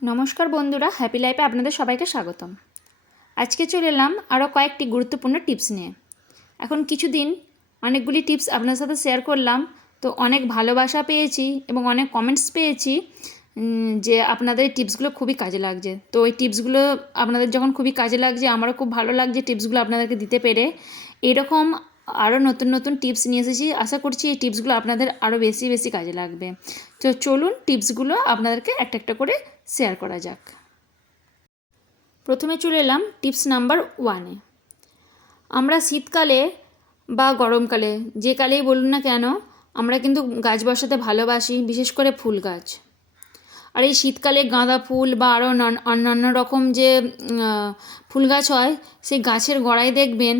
নমস্কার বন্ধুরা, হ্যাপি লাইফে আপনাদের সবাইকে স্বাগতম। আজকে চলে এলাম আরও কয়েকটি গুরুত্বপূর্ণ টিপস নিয়ে। এখন কিছুদিন অনেকগুলি টিপস আপনাদের সাথে শেয়ার করলাম, তো অনেক ভালোবাসা পেয়েছি এবং অনেক কমেন্টস পেয়েছি যে আপনাদের এই টিপসগুলো খুবই কাজে লাগছে। তো এই টিপসগুলো আপনাদের যখন খুবই কাজে লাগছে, আমারও খুব ভালো লাগছে টিপসগুলো আপনাদেরকে দিতে পেরে। এরকম আরও নতুন নতুন টিপস নিয়ে এসেছি, আশা করছি এই টিপসগুলো আপনাদের আরও বেশি বেশি কাজে লাগবে। তো চলুন টিপসগুলো আপনাদেরকে একটা একটা করে শেয়ার করা যাক। প্রথমে চলে এলাম টিপস নাম্বার 1-এ। আমরা শীতকালে বা গরমকালে যে কালেই বলুন না কেন, আমরা কিন্তু গাছ বসাতে ভালোবাসি, বিশেষ করে ফুল গাছ। আর এই শীতকালে গাঁদা ফুল বা আরও অন্যান্য রকম যে ফুল গাছ হয়, সেই গাছের গোড়ায় দেখবেন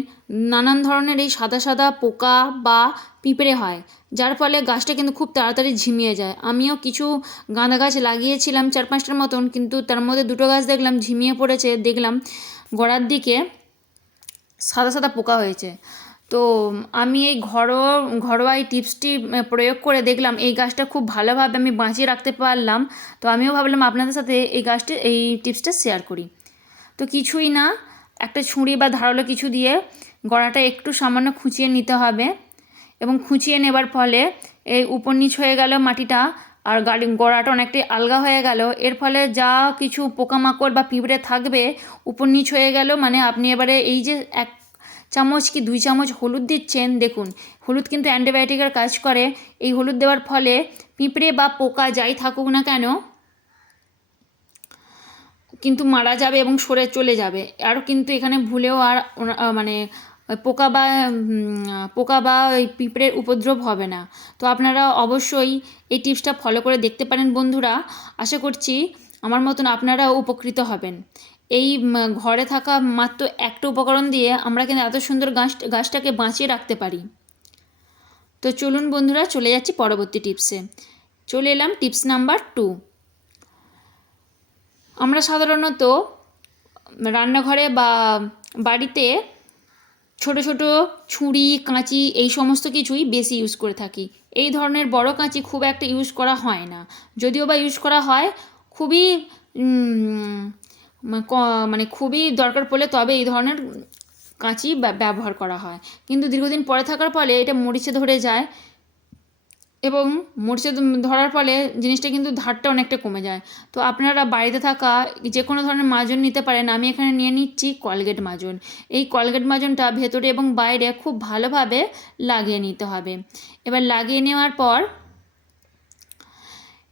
নানান ধরনের এই সাদা সাদা পোকা বা পিঁপড়ে হয়, যার ফলে গাছটা কিন্তু খুব তাড়াতাড়ি ঝিমিয়ে যায়। আমিও কিছু গাঁদা গাছ লাগিয়েছিলাম 4-5টার মতন, কিন্তু তার মধ্যে 2টো গাছ দেখলাম ঝিমিয়ে পড়েছে, দেখলাম গোড়ার দিকে সাদা সাদা পোকা হয়েছে। তো আমি এই ঘরোয়া এই টিপসটি প্রয়োগ করে দেখলাম এই গাছটা খুব ভালোভাবে আমি বাঁচিয়ে রাখতে পারলাম। তো আমিও ভাবলাম আপনাদের সাথে এই টিপসটা শেয়ার করি। তো কিছুই না, একটা ছুরি বা ধারালো কিছু দিয়ে গোড়াটা একটু সামান্য খুঁচিয়ে নিতে হবে, এবং খুঁচিয়ে নেবার ফলে এই উপর নিচ হয়ে গেল মাটিটা, আর গোড়াটা অনেকটাই আলগা হয়ে গেল। এর ফলে যা কিছু পোকামাকড় বা পিঁপড়ে থাকবে উপর নিচ হয়ে গেল, মানে আপনি এবারে এই যে 1 চামচ কি 2 চামচ হলুদ দিচ্ছেন, দেখুন হলুদ কিন্তু অ্যান্টিবায়োটিকের কাজ করে। এই হলুদ দেওয়ার ফলে পিঁপড়ে বা পোকা যাই থাকুক না কেন কিন্তু মারা যাবে এবং সরে চলে যাবে। আর কিন্তু এখানে ভুলেও আর মানে পোকা বা ওই পিঁপড়ের উপদ্রব হবে না। তো আপনারা অবশ্যই এই টিপসটা ফলো করে দেখতে পারেন বন্ধুরা। আশা করছি আমার মতন আপনারাও উপকৃত হবেন। এই ঘরে থাকা মাত্র একটা উপকরণ দিয়ে আমরা কিন্তু এত সুন্দর গাছটাকে বাঁচিয়ে রাখতে পারি। তো চলুন বন্ধুরা, চলে যাচ্ছি পরবর্তী টিপসে। চলে এলাম টিপস নাম্বার 2। আমরা সাধারণত রান্নাঘরে বা বাড়িতে ছোট ছোট ছুরি, কাঁচি এই সমস্ত কিছুই বেশি ইউজ করে থাকি। এই ধরনের বড় কাঁচি খুব একটা ইউজ করা হয় না, যদিও বা ইউজ করা হয় খুবই মানে খুবই দরকার পড়লে তবে এই ধরনের কাঁচি ব্যবহার করা হয়। কিন্তু দীর্ঘদিন পরে থাকার ফলে এটা মরিচে ধরে যায়, এবং মরিচে ধরার ফলে জিনিসটা কিন্তু ধারটা অনেকটা কমে যায়। তো আপনারা বাড়িতে থাকা যে কোনো ধরনের মাজন নিতে পারেন। আমি এখানে নিয়ে নিচ্ছি কলগেট মাজন। এই কলগেট মাজনটা ভেতরে এবং বাইরে খুব ভালোভাবে লাগিয়ে নিতে হবে। এবার লাগিয়ে নেওয়ার পর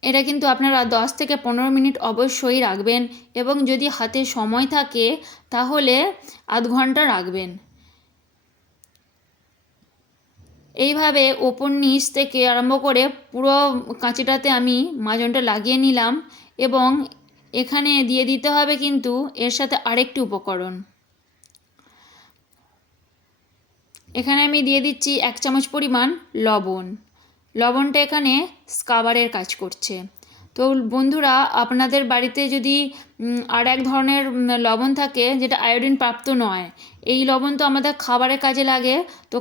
এটা কিন্তু আপনারা 10 থেকে 15 মিনিট অবশ্যই রাখবেন, এবং যদি হাতে সময় থাকে তাহলে আধ ঘন্টা রাখবেন। এইভাবে ওপর নিচ থেকে আরম্ভ করে পুরো কাঁচিটাতে আমি মাজনটা লাগিয়ে নিলাম, এবং এখানে দিয়ে দিতে হবে কিন্তু এর সাথে আরেকটি উপকরণ। এখানে আমি দিয়ে দিচ্ছি 1 চামচ পরিমাণ লবণ। লবণটা এখানে স্কাবারের কাজ করছে। তো বন্ধুরা, আপনাদের বাড়িতে যদি আর এক ধরনের লবণ থাকে যেটা আয়োডিন প্রাপ্ত নয়, এই লবণ তো আমাদের খাবারের কাজে লাগে। তো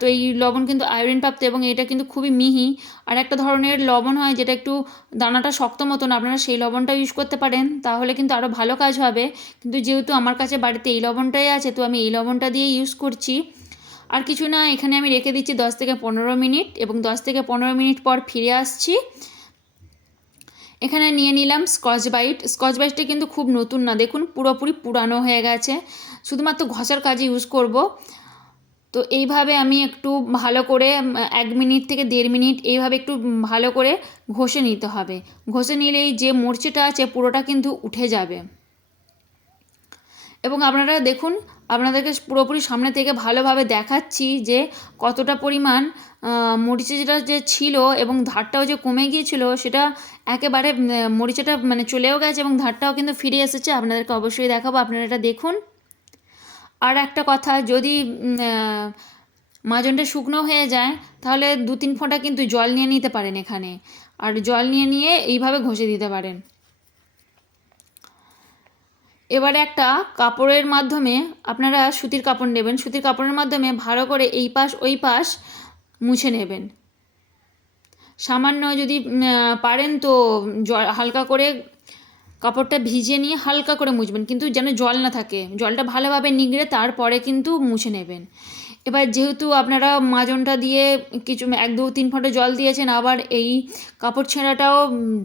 তো এই লবণ কিন্তু আয়োডিন প্রাপ্ত, এবং এটা কিন্তু খুবই মিহি। আর একটা ধরনের লবণ হয় যেটা একটু দানাটা শক্ত মতন, আপনারা সেই লবণটা ইউজ করতে পারেন, তাহলে কিন্তু আরও ভালো কাজ হবে। কিন্তু যেহেতু আমার কাছে বাড়িতে এই লবণটাই আছে, তো আমি এই লবণটা দিয়ে ইউজ করছি। আর কিছু না, এখানে আমি রেখে দিচ্ছি 10 থেকে 15 মিনিট, এবং 10 থেকে 15 মিনিট পর ফিরে আসছি। এখানে নিয়ে নিলাম স্কচ ব্রাইট। স্কচ ব্রাইটটা কিন্তু খুব নতুন না, দেখুন পুরোপুরি পুরানো হয়ে গেছে, শুধুমাত্র ঘষার কাজে ইউজ করব। তো এইভাবে আমি একটু ভালো করে 1 মিনিট থেকে 1.5 মিনিট এইভাবে একটু ভালো করে ঘষে নিতে হবে। ঘষে নিলেই যে মরচেটা আছে পুরোটা কিন্তু উঠে যাবে। এবং আপনারা দেখুন, আপনাদেরকে পুরোপুরি সামনে থেকে ভালোভাবে দেখাচ্ছি যে কতটা পরিমাণ মরিচে যেটা যে ছিল এবং ধারটাও যে কমে গিয়েছিল, সেটা একেবারে মরিচেটা মানে চলেও গেছে, এবং ধারটাও কিন্তু ফিরে এসেছে। আপনাদেরকে অবশ্যই দেখাবো, আপনারা এটা দেখুন। আর একটা কথা, যদি মাজনটা শুকনো হয়ে যায় তাহলে 2-3 ফোঁটা কিন্তু জল নিয়ে নিতে পারেন এখানে, আর জল নিয়ে এইভাবে ঘষে দিতে পারেন। এবারে একটা কাপড়ের মাধ্যমে, আপনারা সুতির কাপড় নেবেন, সুতির কাপড়ের মাধ্যমে ভালো করে এই পাশ ওই পাশ মুছে নেবেন। সামান্য যদি পারেন তো হালকা করে কাপড়টা ভিজিয়ে নিয়ে হালকা করে মুছবেন, কিন্তু যেন জল না থাকে, জলটা ভালোভাবে নিগড়ে তারপরে কিন্তু মুছে নেবেন। এবার যেহেতু আপনারা মাজনটা দিয়ে কিছু 1-2-3 ফোঁটা জল দিয়েছেন, আবার এই কাপড় ছেঁড়াটাও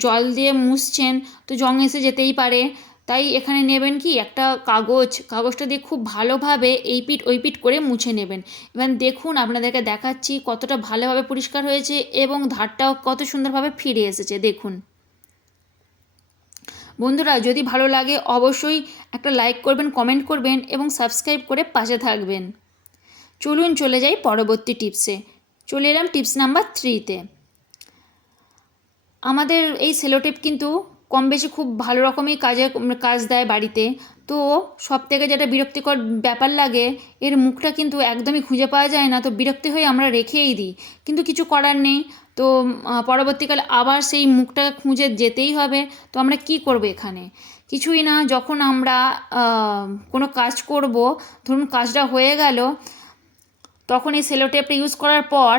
জল দিয়ে মুছছেন, তো জং এসে যেতেই পারে। তাই এখানে নেবেন কি একটা কাগজটা দিয়ে খুব ভালোভাবে এই পিঠ ওই পিঠ করে মুছে নেবেন। এবার দেখুন, আপনাদেরকে দেখাচ্ছি কতটা ভালোভাবে পরিষ্কার হয়েছে এবং ধারটাও কত সুন্দরভাবে ফিরে এসেছে। দেখুন বন্ধুরা, যদি ভালো লাগে অবশ্যই একটা লাইক করবেন, কমেন্ট করবেন এবং সাবস্ক্রাইব করে পাশে থাকবেন। চলুন চলে যাই পরবর্তী টিপসে। চলে এলাম টিপস নাম্বার 3-তে। আমাদের এই সেলোটেপ কিন্তু কম বেশি খুব ভালো রকমই কাজ দেয় বাড়িতে। তো সবথেকে যেটা বিরক্তিকর ব্যাপার লাগে, এর মুখটা কিন্তু একদমই খুঁজে পাওয়া যায় না। তো বিরক্তি হয়ে আমরা রেখেই দিই, কিন্তু কিছু করার নেই। তো পরবর্তীকালে আবার সেই মুখটা খুঁজে যেতেই হবে। তো আমরা কি করব এখানে? কিছুই না, যখন আমরা কোনো কাজ করব, ধরুন কাজটা হয়ে গেল, তখন এই সেলোটেপটা ইউজ করার পর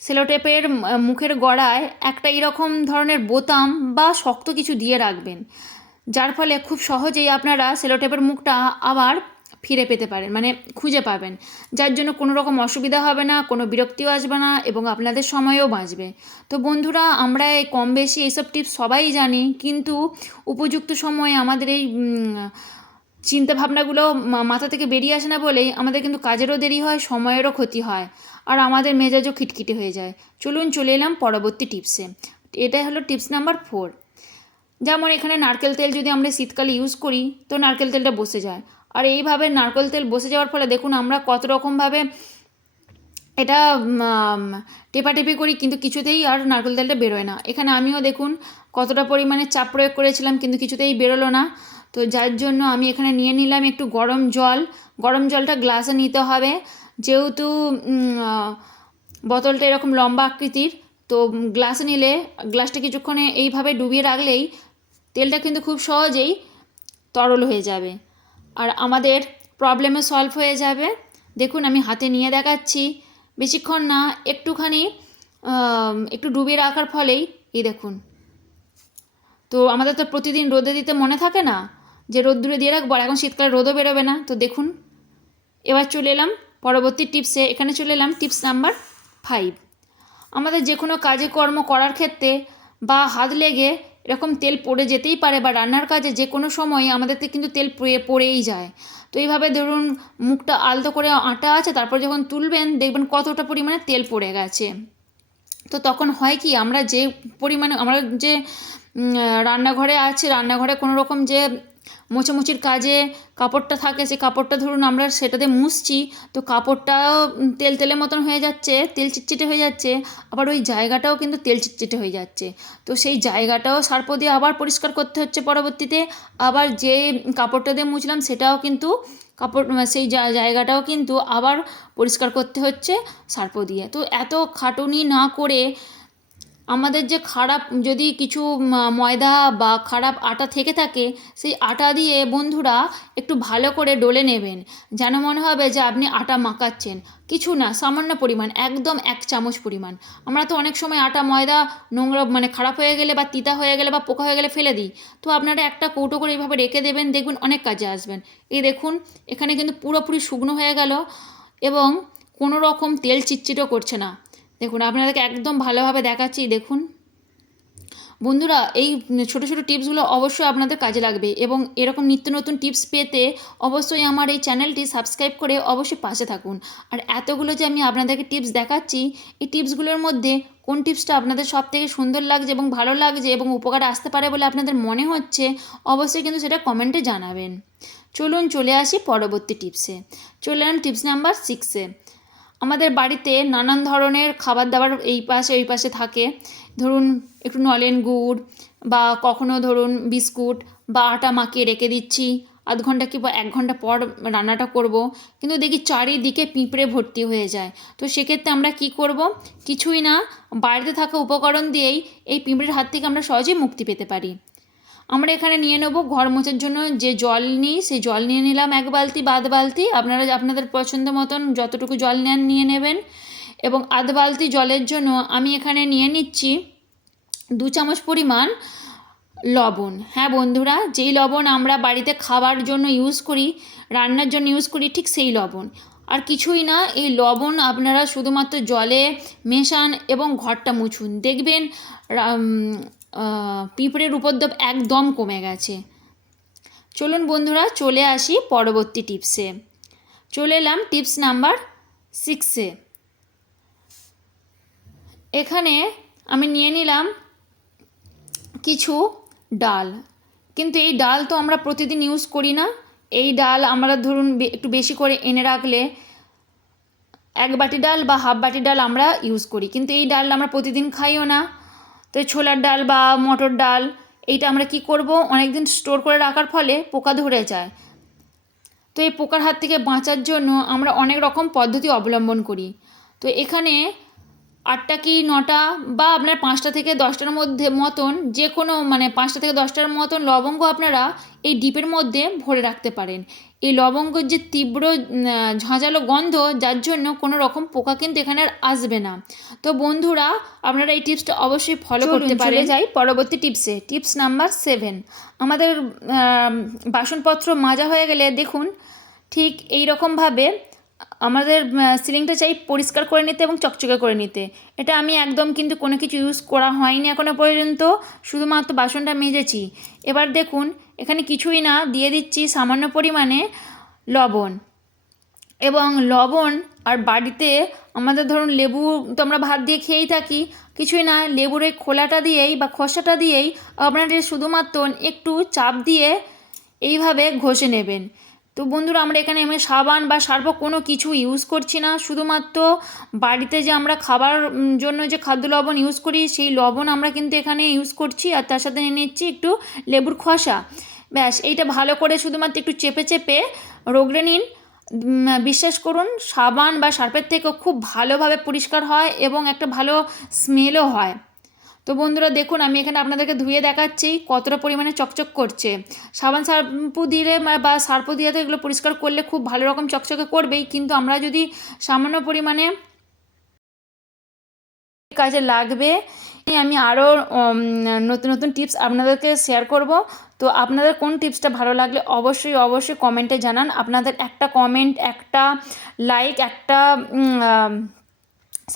সেলোটেপের মুখের গোড়ায় একটা এরকম ধরনের বোতাম বা শক্ত কিছু দিয়ে রাখবেন, যার ফলে খুব সহজেই আপনারা সেলোটেপের মুখটা আবার ফিরে পেতে পারেন, মানে খুঁজে পাবেন, যার জন্য কোনো রকম অসুবিধা হবে না, কোনো বিরক্তিও আসবে না এবং আপনাদের সময়ও বাঁচবে। তো বন্ধুরা, আমরা এই কম বেশি এইসব টিপস সবাই জানি, কিন্তু উপযুক্ত সময়ে আমাদের এই চিন্তাভাবনাগুলো মাথা থেকে বেরিয়ে আসে না বলেই আমাদের কিন্তু কাজেরও দেরি হয়, সময়েরও ক্ষতি হয়, আর আমাদের মেজাজও খিটখিটে হয়ে যায়। চলুন চলে এলাম পরবর্তী টিপসে। এটাই হলো টিপস নাম্বার 4। যেমন এখানে নারকেল তেল যদি আমরা শীতকালে ইউজ করি, তো নারকেল তেলটা বসে যায়। আর এইভাবে নারকেল তেল বসে যাওয়ার ফলে দেখুন আমরা কত রকমভাবে এটা টেপাটেপি করি, কিন্তু কিছুতেই আর নারকেল তেলটা বেরোয় না। এখানে আমিও দেখুন কতটা পরিমাণে চাপ প্রয়োগ করেছিলাম, কিন্তু কিছুতেই বেরোলো না। তো যার জন্য আমি এখানে নিয়ে নিলাম একটু গরম জল। গরম জলটা গ্লাসে নিতে হবে, যেহেতু বোতলটা এরকম লম্বা আকৃতির। তো গ্লাসে নিলে গ্লাসটা কিছুক্ষণে এইভাবে ডুবিয়ে রাখলেই তেলটা কিন্তু খুব সহজেই তরল হয়ে যাবে আর আমাদের প্রবলেমও সলভ হয়ে যাবে। দেখুন আমি হাতে নিয়ে দেখাচ্ছি, বেশিক্ষণ না, একটুখানি একটু ডুবিয়ে রাখার ফলেই এই দেখুন। তো আমাদের তো প্রতিদিন রোদে দিতে মনে থাকে না যে রোদ্দুরে দিয়ে রাখবো, আর এখন শীতকালে রোদও বেরোবে না। তো দেখুন, এবার চলে এলাম পরবর্তী টিপসে। এখানে চলে এলাম টিপস নাম্বার 5। আমাদের যে কোনো কাজে কর্ম করার ক্ষেত্রে বা হাত লেগে এরকম তেল পড়ে যেতেই পারে, বা রান্নার কাজে যে কোনো সময় আমাদেরকে কিন্তু তেল পড়েই যায়। তো এইভাবে ধরুন মুখটা আলতো করে আটা আছে, তারপর যখন তুলবেন দেখবেন কতটা পরিমাণে তেল পড়ে গেছে। তো তখন হয় কি, আমরা যে পরিমাণে আমরা যে রান্নাঘরে আছে, রান্নাঘরে কোনো রকম যে মোছামুছির কাজে কাপড়টা থাকে, সেই কাপড়টা ধরুন আমরা সেটাতে মুছছি, তো কাপড়টাও তেল তেলের মতন হয়ে যাচ্ছে, তেল চিটচিটে হয়ে যাচ্ছে, আবার ওই জায়গাটাও কিন্তু তেল চিটচিটে হয়ে যাচ্ছে। তো সেই জায়গাটাও সার্প দিয়ে আবার পরিষ্কার করতে হচ্ছে পরবর্তীতে, আবার যে কাপড়টা দিয়ে মুছলাম সেটাও কিন্তু সেই জায়গাটাও কিন্তু আবার পরিষ্কার করতে হচ্ছে সার্প দিয়ে। তো এত খাটুনি না করে আমাদের যে খারাপ যদি কিছু ময়দা বা খারাপ আটা থেকে থাকে, সেই আটা দিয়ে বন্ধুরা একটু ভালো করে ডলে নেবেন, যেন মনে হবে যে আপনি আটা মাখাচ্ছেন। কিছু না, সামান্য পরিমাণ, একদম 1 চামচ পরিমাণ। আমরা তো অনেক সময় আটা ময়দা নোংরা মানে খারাপ হয়ে গেলে বা তিতা হয়ে গেলে বা পোকা হয়ে গেলে ফেলে দিই। তো আপনারা একটা কৌটো করে এইভাবে রেখে দেবেন, দেখবেন অনেক কাজে আসবেন। এই দেখুন এখানে কিন্তু পুরোপুরি শুকনো হয়ে গেল এবং কোনো রকম তেল চিটচিটও করছে না। দেখুন আপনাদেরকে একদম ভালোভাবে দেখাচ্ছি। দেখুন বন্ধুরা, এই ছোটো ছোটো টিপসগুলো অবশ্যই আপনাদের কাজে লাগবে এবং এরকম নিত্য নতুন টিপস পেতে অবশ্যই আমার এই চ্যানেলটি সাবস্ক্রাইব করে অবশ্যই পাশে থাকুন। আর এতগুলো যে আমি আপনাদেরকে টিপস দেখাচ্ছি, এই টিপসগুলোর মধ্যে কোন টিপসটা আপনাদের সবথেকে সুন্দর লাগছে এবং ভালো লাগছে এবং উপকারে আসতে পারে বলে আপনাদের মনে হচ্ছে, অবশ্যই কিন্তু সেটা কমেন্টে জানাবেন। চলুন চলে আসি পরবর্তী টিপসে। চলে এলাম টিপস নাম্বার 6-এ। আমাদের বাড়িতে নানান ধরনের খাবার দাবার এই পাশে ওই পাশে থাকে। ধরুন একটু নলেন গুড় বা কখনো ধরুন বিস্কুট বা আটা মাখিয়ে রেখে দিচ্ছি, আধ ঘন্টা কি বা 1 ঘন্টা পর রান্নাটা করব, কিন্তু দেখি চারিদিকে পিঁপড়ে ভর্তি হয়ে যায়। তো সেক্ষেত্রে আমরা কি করব? কিছুই না, বাড়িতে থাকা উপকরণ দিয়েই এই পিঁপড়ের হাত থেকে আমরা সহজেই মুক্তি পেতে পারি। আমরা এখানে নিয়ে নেব ঘর মোছার জন্য যে জল নিই, সেই জল নিয়ে নিলাম 1 বালতি বা আধ বালতি, আপনারা আপনাদের পছন্দ মতন যতটুকু জল নেন নিয়ে নেবেন। এবং আধ বালতি জলের জন্য আমি এখানে নিয়ে নিচ্ছি 2 চামচ পরিমাণ লবণ। হ্যাঁ বন্ধুরা, যেই লবণ আমরা বাড়িতে খাবার জন্য ইউজ করি, রান্নার জন্য ইউজ করি, ঠিক সেই লবণ, আর কিছুই না। এই লবণ আপনারা শুধুমাত্র জলে মেশান এবং ঘরটা মুছুন, দেখবেন পিঁপড়ের উপদ্রব একদম কমে গেছে। চলুন বন্ধুরা, চলে আসি পরবর্তী টিপসে। চলে এলাম টিপস নাম্বার 6-এ। এখানে আমি নিয়ে নিলাম কিছু ডাল, কিন্তু এই ডাল তো আমরা প্রতিদিন ইউজ করি না। এই ডাল আমরা ধরুন একটু বেশি করে এনে রাখলে 1 বাটি ডাল বা হাফ বাটি ডাল আমরা ইউজ করি, কিন্তু এই ডাল আমরা প্রতিদিন খাইও না। তো ছোলার ডাল বা মটর ডাল, এইটা আমরা কি করব, অনেক দিন স্টোর করে রাখার ফলে পোকা ধরে যায়। তো এই পোকার হাত থেকে বাঁচার জন্য আমরা অনেক রকম পদ্ধতি অবলম্বন করি। তো এখানে 8টা কি 9টা বা আপনার 5টা থেকে 10টার মধ্যে মতন, যে কোনো 5টা থেকে 10টার মতন লবঙ্গ আপনারা এই ডিপের মধ্যে ভরে রাখতে পারেন। এই লবঙ্গের যে তীব্র ঝাঁঝালো গন্ধ, যার জন্য কোনো রকম পোকা কিন্তু এখানে আর আসবে না। তো বন্ধুরা, আপনারা এই টিপসটা অবশ্যই ফলো করতে পারেন। চলে যাই পরবর্তী টিপসে। Tips number 7। আমাদের বাসনপত্র মাজা হয়ে গেলে দেখুন ঠিক এই রকমভাবে আমাদের সিলিংটা চাই পরিষ্কার করে নিতে এবং চকচকে করে নিতে। এটা আমি একদম কিন্তু কোনো কিছু ইউজ করা হয়নি এখনও পর্যন্ত, শুধুমাত্র বাসনটা মেজেছি। এবার দেখুন এখানে কিছুই না, দিয়ে দিচ্ছি সামান্য পরিমাণে লবণ। এবং লবণ আর বাড়িতে আমাদের ধরুন লেবু তো আমরা ভাত দিয়ে খেয়েই থাকি, কিছুই না, লেবুর এই খোলাটা দিয়েই বা খোসাটা দিয়েই আপনাদের শুধুমাত্র একটু চাপ দিয়ে এইভাবে ঘষে নেবেন। তো বন্ধুরা, আমরা এখানে সাবান বা সার্ফ কোনো কিছু ইউজ করছি না, শুধুমাত্র বাড়িতে যে আমরা খাবার জন্য যে খাদ্য লবণ ইউজ করি সেই লবণ আমরা কিন্তু এখানে ইউজ করছি, আর তার সাথে নিয়ে নিচ্ছি একটু লেবুর খোসা। ব্যাস, এইটা ভালো করে শুধুমাত্র একটু চেপে চেপে রগড়ে নিন। বিশ্বাস করুন, সাবান বা সার্ফের থেকেও খুব ভালোভাবে পরিষ্কার হয় এবং একটা ভালো স্মেলও হয়। তো বন্ধুরা দেখুন, আমি এখানে আপনাদেরকে ধুয়ে দেখাচ্ছি কতটা পরিমাণে চকচক করছে। সাবান শ্যাম্পু দিলে বা সার্ফও দিয়ে তো এগুলো পরিষ্কার করলে খুব ভালো রকম চকচকে করবেই, কিন্তু আমরা যদি সামান্য পরিমাণে কাজে লাগবে। আমি আরও নতুন নতুন টিপস আপনাদেরকে শেয়ার করব। তো আপনাদের কোন টিপসটা ভালো লাগলে অবশ্যই অবশ্যই কমেন্টে জানান। আপনাদের একটা কমেন্ট, একটা লাইক, একটা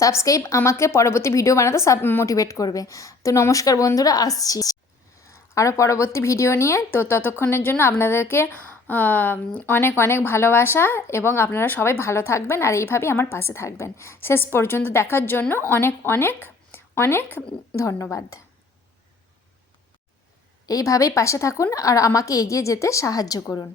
সাবস্ক্রাইব আমাকে পরবর্তী ভিডিও বানাতে মোটিভেট করবে। তো নমস্কার বন্ধুরা, আসছি আরও পরবর্তী ভিডিও নিয়ে। তো ততক্ষণের জন্য আপনাদেরকে অনেক অনেক ভালোবাসা, এবং আপনারা সবাই ভালো থাকবেন আর এইভাবেই আমার পাশে থাকবেন। শেষ পর্যন্ত দেখার জন্য অনেক অনেক অনেক ধন্যবাদ। এইভাবেই পাশে থাকুন আর আমাকে এগিয়ে যেতে সাহায্য করুন।